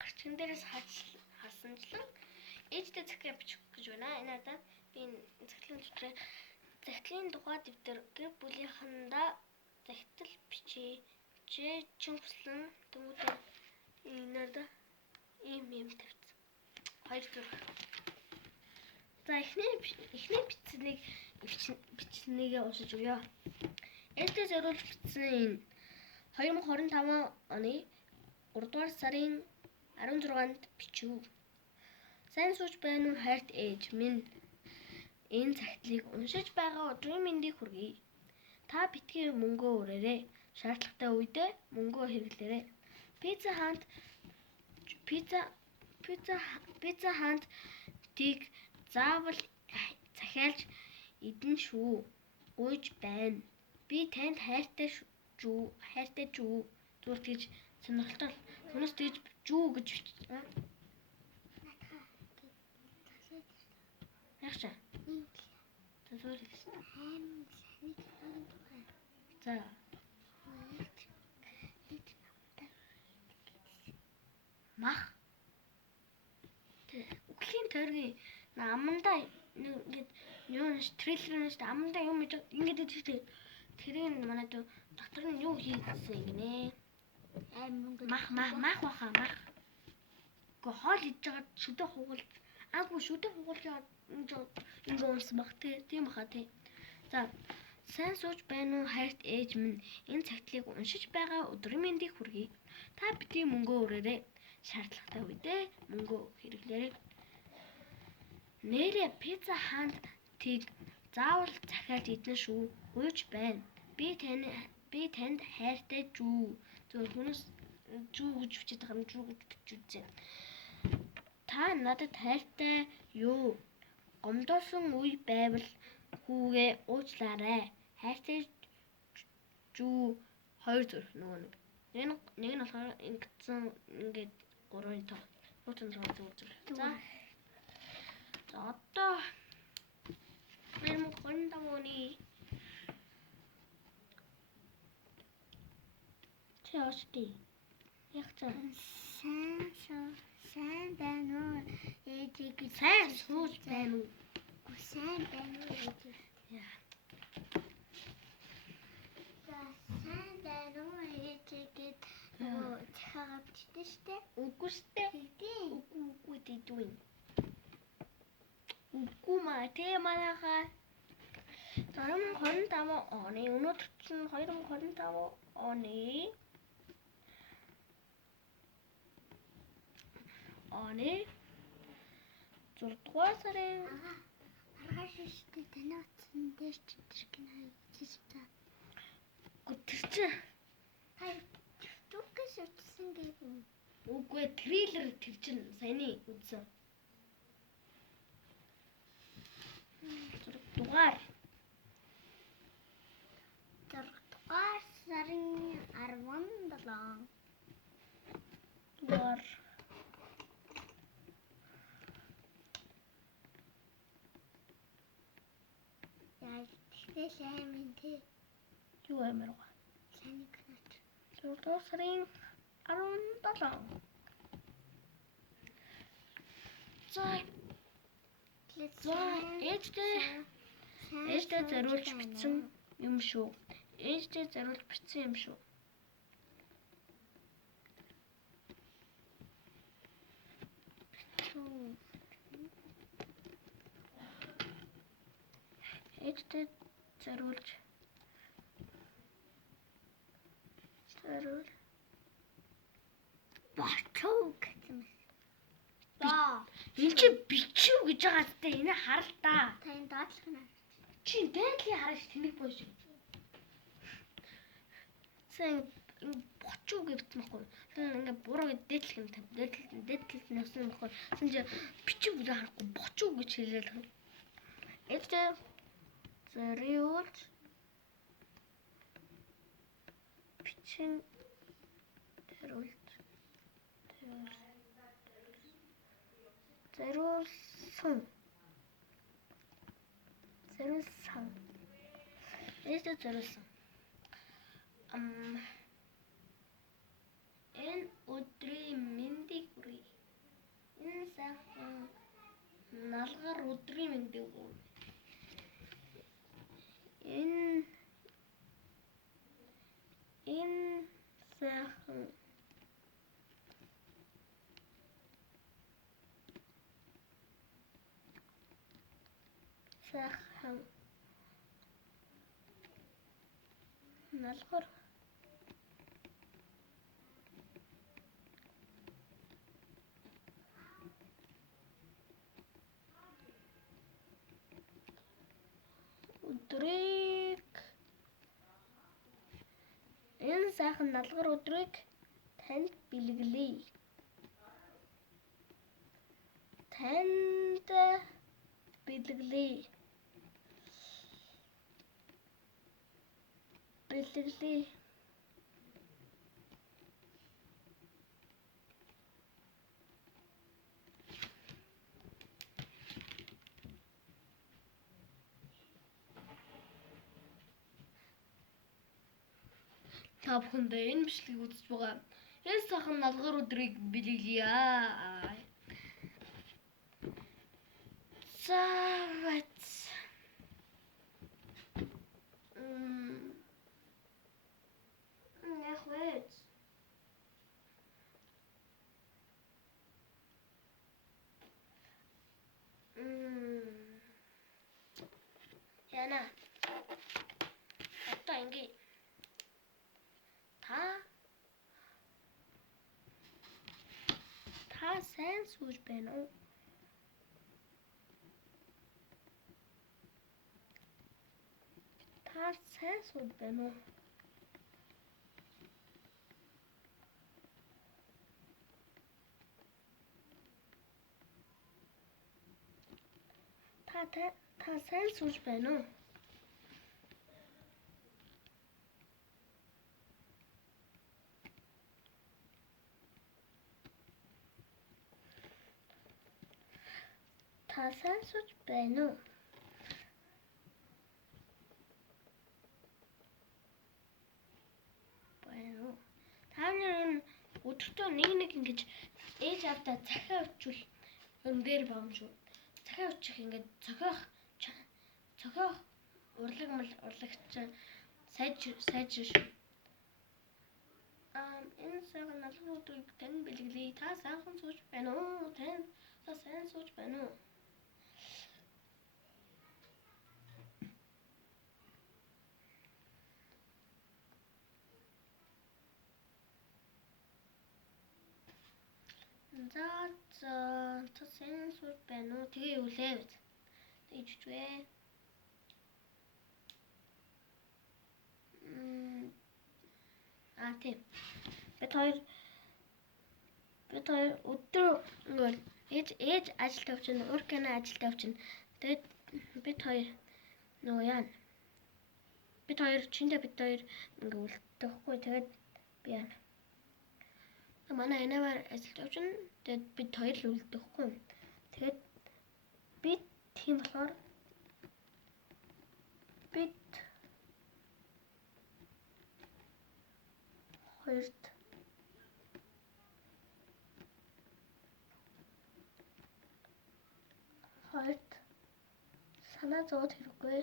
Гарчин дээрээс хасанчлан ээжтэй захиа бичих гэж байна. Энэ одоо би захидлын дотроо захидлын тухай дэвтэр гэр бүлийнхэндээ захидал бичиж чимслэн тэмүүдээ энэ одоо ийм тавьсан. Хоёр зүрх. За эхний бичсэнийг уншиж өгье. Ээжтэй зориулж бичсэн энэ 2025 оны 3 дугаар сарын 16-нд бичв. Сайн сууж байна уу хайрт ээж минь? Энэ захидлыг уншиж байгаа өдрийн мэндийг хүргэе. Та битгий мөнгөө өрөөрэй. Шаардлагатай үедээ мөнгөө хэрэглээрэй. Пицца хант тийг заавал захиалж идэн шүү. Гуйж байна. Би танд хайртай шүү. Зүгээр тэгж сонирхолтой. Хүнээс тэгж жүү гэж бичсэн. Яахчаа? Зүгээр хэлсэн. За. Мах. Үхлийн тойргийн амандаа ингээд юу трейлернээс амандаа юм ингээд идэж тэрийг манай доктор нь юу хийсэн гинэ? Мах баха. Го хоол идж байгаа шүдэ хугалж байгаа ингээд унсан баг тийм баха тий. За сайн сууж байна уу хайрт ээж минь? Энэ цагтлыг уншиж байгаа өдрийн мэндийг хүргэе. Та битгий мөнгөө өрөөрэй. Шаардлагатай үедээ мөнгөө хэрэглээрэй. Нэрэ пицца хант тийг заавал захиалж идэн шүү. Гуйж байна. Би танд хайртай шүү. Зөв хүнээс шүү гэж бичиж байгаа юм шүү гэж бичүүлсэн. Та надад хайртай юу? Гомдоосон үе байвал хүүгээ уучлаарай. Хайртай шүү. Хоёр зүрх нөгөө нэг. Нэг нь болохоор ингэсэн ингээд 3-ын тоо. Нууцны зүрх. За одоо 2025 оны Чаашти. Яг цаа. Сайн байна уу? Ээжийг сайн сууж байна уу? Сайн байна уу ээж? Яа. За сайн байна уу ээжийг нөгөө цахаа бичсэн штэ. Үгүй штэ. Үгүй дийдвэн. Үгүй маа темааха. 2025 оны өнөөдөр чинь 2025 оны 6 дугаар сарын маргааш штэ танилцсан дээр чи кино үзчихсэн. Тэр чинь Түкэс утсан гэдэг. Үгүй трейлер тэр чинь саяны үзсэн. 6 дугаар сарын 17 дугаар яа сайн минь тий. Юу амир гоо. Сайн киноч. 6 дугаар сарын 17. За ээжтэй зориулж бичсэн юм шүү. Ээжтэй зориулж бачуу гэсэн. Энэ чи бичүү гэж байгаа зү энэ харалтаа. Та энэ даадлах нь. Чи дайдлыг хараач тэнэг боош. Сайн бочуу гэвсэн байхгүй. Ингээ буруу дээдлэх юм тань. Дээдлэх нэсэн байхгүй. Сайн чи бичүү гэж харахгүй бочуу гэж хэлээл. Ээжтэй зориулж бичин зориулсан. Ээжтэй зориулсан. Энэ өдрийн мэндийг хүргэе. өдрийн мэндийг хүргэе. Энэ сайхан налгар өдрийг энэ сайхан налгар өдрийг танд бэлгэлье. Танд бэлгэлье. Та бүхэндээ энэ бичлэгийг үзэж байгаа энэ сайхан налгар өдрийг бэлгэлье. Завац. Нахвэц. Яна. Одоо ингэ та сайн сууж байна уу? Та сайн сууж байна уу? Та сайн сууж байна уу? Та сайн сууж байна уу? Та нар өдөртөө нэг ингэж ээж авдаа захиа өчвөл өн дээр баам шүү. Захиа өчих ингэж цохиох урлагч сайжир шүү. Энэ сайхан налгар өдрийг тань бэлгэлье. Та сайхан сууж байна уу? Та сайн сууж байна уу? За та сайн сууж байна уу? Тэгээ юу лээ? Тэгчвэ. Тийм. Бид хоёр өдөр ээж ажилд явчихна, Уркана ажилд явчихна. Тэгээд бид хоёр нөгөө яана. Бид хоёр ингээ үлдэхгүй. Тэгээд би яана. Манай энэвэр ажилд явчихна. Тэгээд бид хоёр л үлдэхгүй. Тэгээд би тийм болохоор бид хоёрт санаа зовоод хэрэггүй.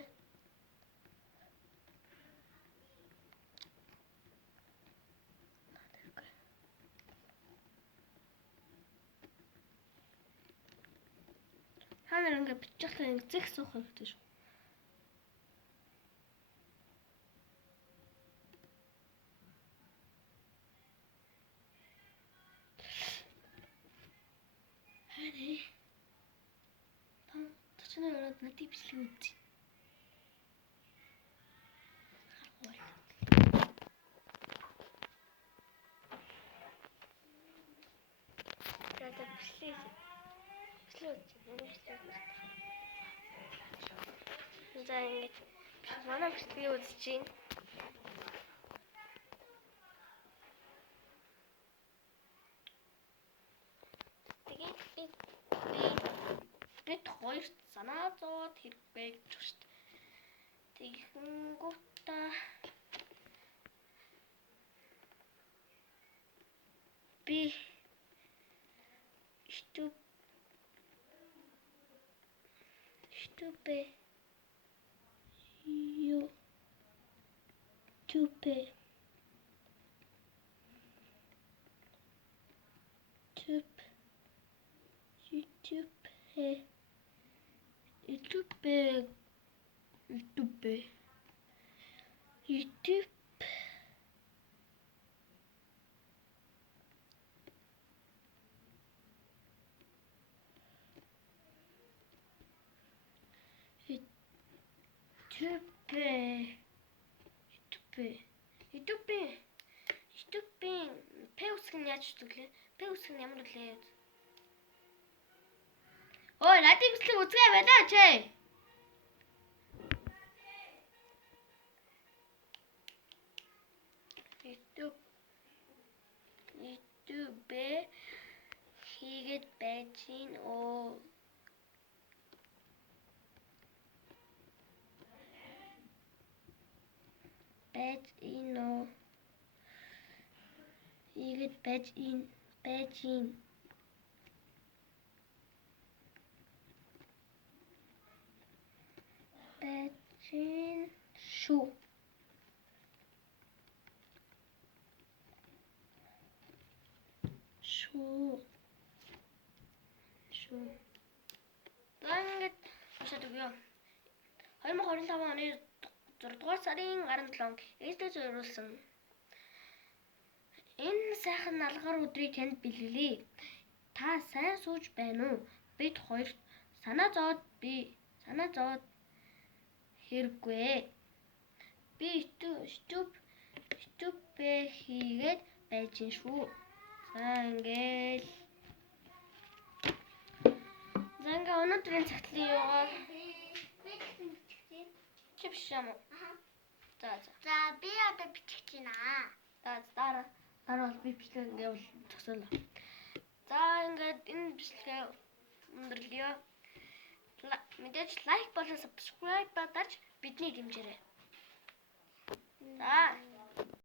Та нар ингээ бичихлээ ингээ зэх суух хэрэгтэй шүү. Хари. Тачны ороод надад бичлэг үзье. За ингэж манай бичлэгийг үзэж байна. Тэгээд бид хоёрт санаа зовоод хэрэггүй гэж байна шүү дээ. Тэгэнгүүтээ би YouTube. YouTube. YouTube-ийн P үсэг нь яаж үзүүлээ? P үсэг нь ямар үлээ? Ой, надад бичлэг үзгээ байлаа чи. YouTube хийгээд байж гин оо. Байж гин оо. Хийгээд байж гин шүү. Ингээд босоод өгөө. 2025 оны 6 дугаар сарын 17-нд ээлжид зориулсан энэ сайхан алгаар өдрийг танд бэлгэлье. Та сайн сууж байна уу? Бид хоёрт санаа зовоод хэрэггүй. Би YouTube хийгээд байж гин шүү. За ингээ өнөөдрийн цагтлын юугаар чи биш юм уу? За. За би одоо бичих чинь аа. За дараа бол би бичлэг ингээ бол зогсоолоо. За ингээд энэ бичлэгээ өндөрлөё. Мэдээж лайк болон subscribe дарж бидний дэмжээрэй. За